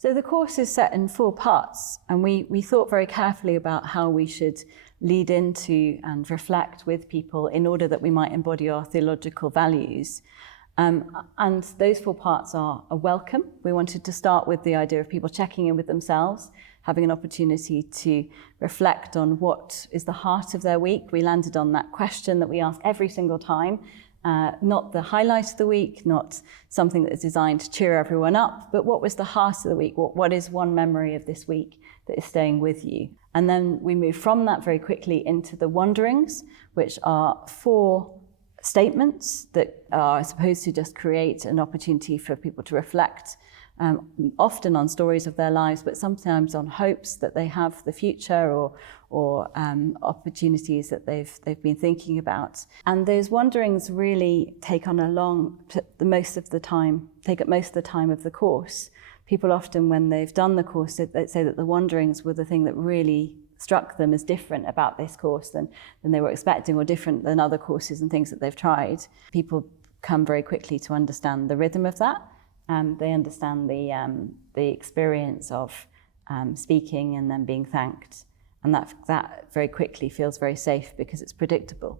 So the course is set in 4 parts, and we thought very carefully about how we should lead into and reflect with people in order that we might embody our theological values. And those 4 parts are a welcome. We wanted to start with the idea of people checking in with themselves, having an opportunity to reflect on what is the heart of their week. We landed on that question that we ask every single time. Not the highlight of the week, not something that is designed to cheer everyone up, but what was the heart of the week? What is one memory of this week that is staying with you? And then we move from that very quickly into the wanderings, which are 4 statements that are supposed to just create an opportunity for people to reflect, often on stories of their lives, but sometimes on hopes that they have for the future or opportunities that they've been thinking about. And those wanderings really take up most of the time of the course. People often, when they've done the course, they say that the wanderings were the thing that really struck them as different about this course than they were expecting, or different than other courses and things that they've tried. People come very quickly to understand the rhythm of that. They understand the experience of speaking and then being thanked. And that very quickly feels very safe because it's predictable.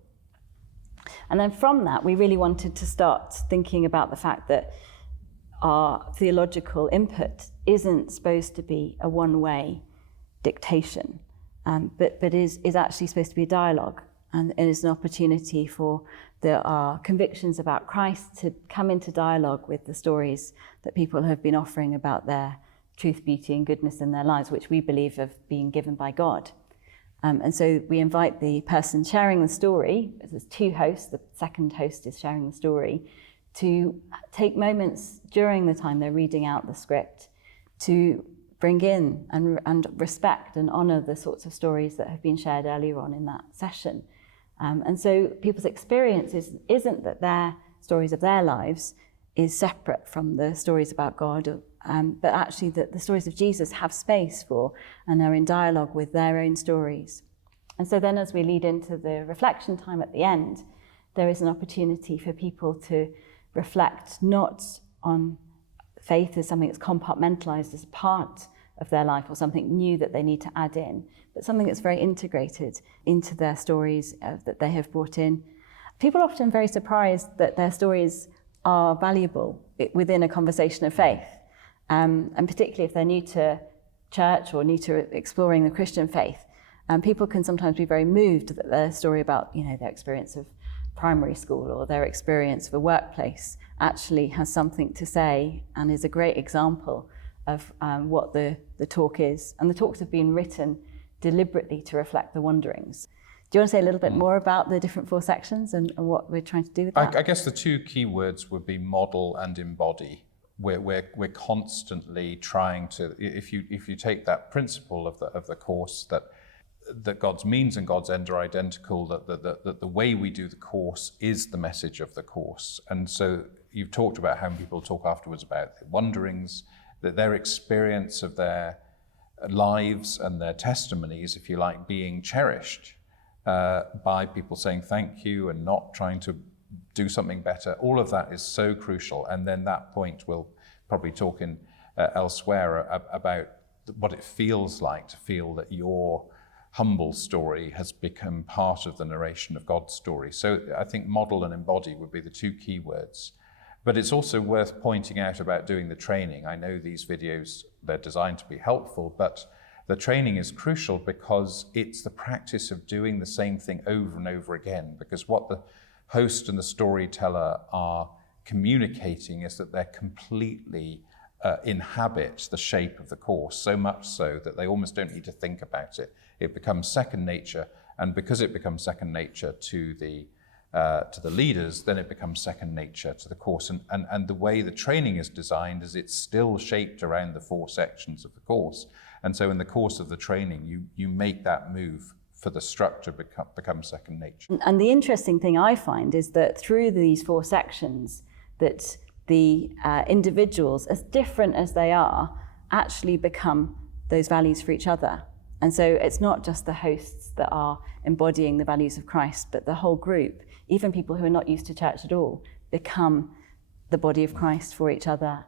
And then from that, we really wanted to start thinking about the fact that our theological input isn't supposed to be a one-way dictation, but is actually supposed to be a dialogue, and is an opportunity for our convictions about Christ to come into dialogue with the stories that people have been offering about their truth, beauty, and goodness in their lives, which we believe have been given by God. And so we invite the person sharing the story, there's 2 hosts, the second host is sharing the story, to take moments during the time they're reading out the script to bring in and respect and honour the sorts of stories that have been shared earlier on in that session. And so people's experience isn't that their stories of their lives is separate from the stories about God, but actually that the stories of Jesus have space for and are in dialogue with their own stories. And so then as we lead into the reflection time at the end, there is an opportunity for people to reflect not on faith as something that's compartmentalized as a part of their life or something new that they need to add in, but something that's very integrated into their stories that they have brought in. People are often very surprised that their stories are valuable within a conversation of faith, and particularly if they're new to church or new to exploring the Christian faith. People can sometimes be very moved that their story about their experience of primary school or their experience of a workplace actually has something to say and is a great example of what the talk is. And the talks have been written deliberately to reflect the wanderings. Do you want to say a little bit more about the different 4 sections and what we're trying to do with that? I guess the 2 key words would be model and embody. We're constantly trying to, if you take that principle of the course that God's means and God's end are identical, that the way we do the course is the message of the course. And so you've talked about how people talk afterwards about the wanderings, that their experience of their lives and their testimonies, if you like, being cherished by people saying thank you and not trying to do something better. All of that is so crucial. And then that point we'll probably talk in elsewhere about what it feels like to feel that your humble story has become part of the narration of God's story. So I think model and embody would be the 2 key words. But it's also worth pointing out about doing the training. I know these videos, they're designed to be helpful, but the training is crucial because it's the practice of doing the same thing over and over again. Because what the host and the storyteller are communicating is that they're completely inhabit the shape of the course, so much so that they almost don't need to think about it. It becomes second nature, and because it becomes second nature to the leaders, then it becomes second nature to the course. And the way the training is designed is it's still shaped around the 4 sections of the course. And so in the course of the training, you make that move for the structure become second nature. And the interesting thing I find is that through these 4 sections, that the individuals, as different as they are, actually become those values for each other. And so it's not just the hosts that are embodying the values of Christ, but the whole group, even people who are not used to church at all, become the body of Christ for each other.